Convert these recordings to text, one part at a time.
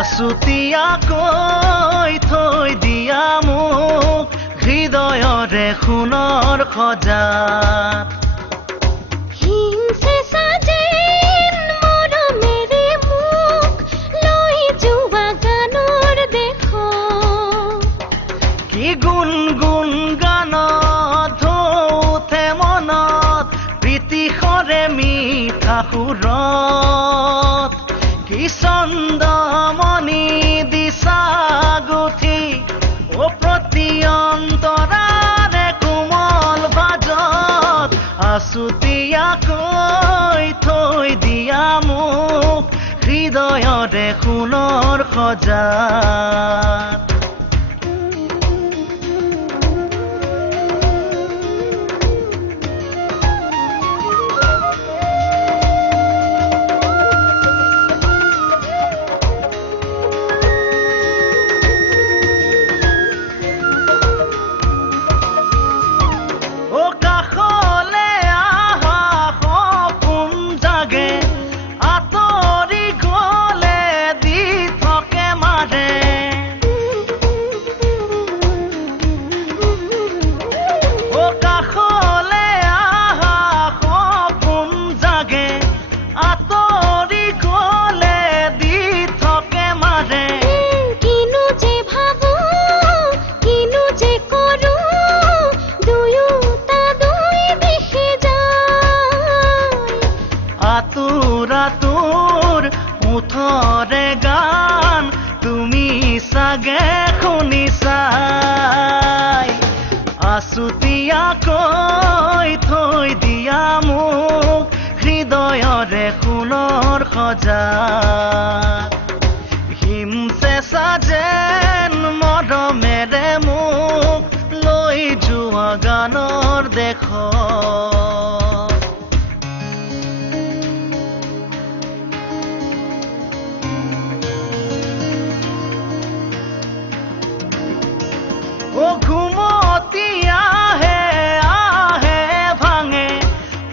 আছুতীয়াকৈ থৈ দিয়া মোক হৃদয়ৰে সোণৰ খজাত কি গুণগুণ গানত ধৌতে মনত প্ৰীতিশৰে মিঠা সুৰত কি চন্দমণি দিছা গুঠি ও প্ৰতি অন্তৰাৰে কোমল ভাজত আছুতীয়াকৈ থৈ দিয়া মোক হৃদয়ৰে সোণৰ খজাত তোৰ মুঠৰে গান তুমি চাগে শুনিছাই আছুতীয়াকৈ থৈ দিয়া মোক হৃদয়ৰে সোণৰ খজাত হিমচেঁচা যেন মৰমেৰে মোক লৈ যোৱা গানৰ দেশত ও ঘুমতি আহে আহে ভাঙে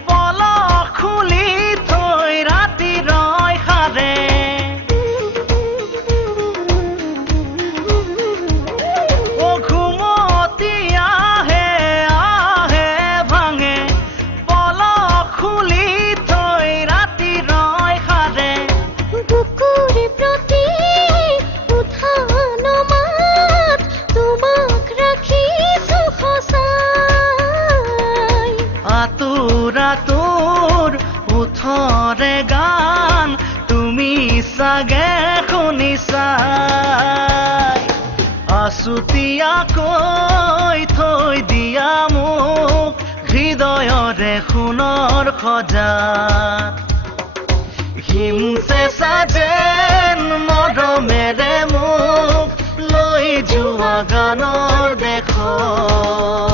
পলক খুলি থৈ ৰাতি ৰয় সাৰে ও ঘুমতি আহে আহে ভাঙে পলক খুলি থৈ ৰাতি ৰয় সাৰে বুকুৰে প্ৰতি তোৰ উঠৰে গান তুমি চাগে শুনিছাই আছুতীয়াকৈ থৈ দিয়া মোক হৃদয়ৰে সোণৰ খজাত হিমচেঁচা যেন মৰমেৰে মোক লৈ যোৱা গানৰ দেশত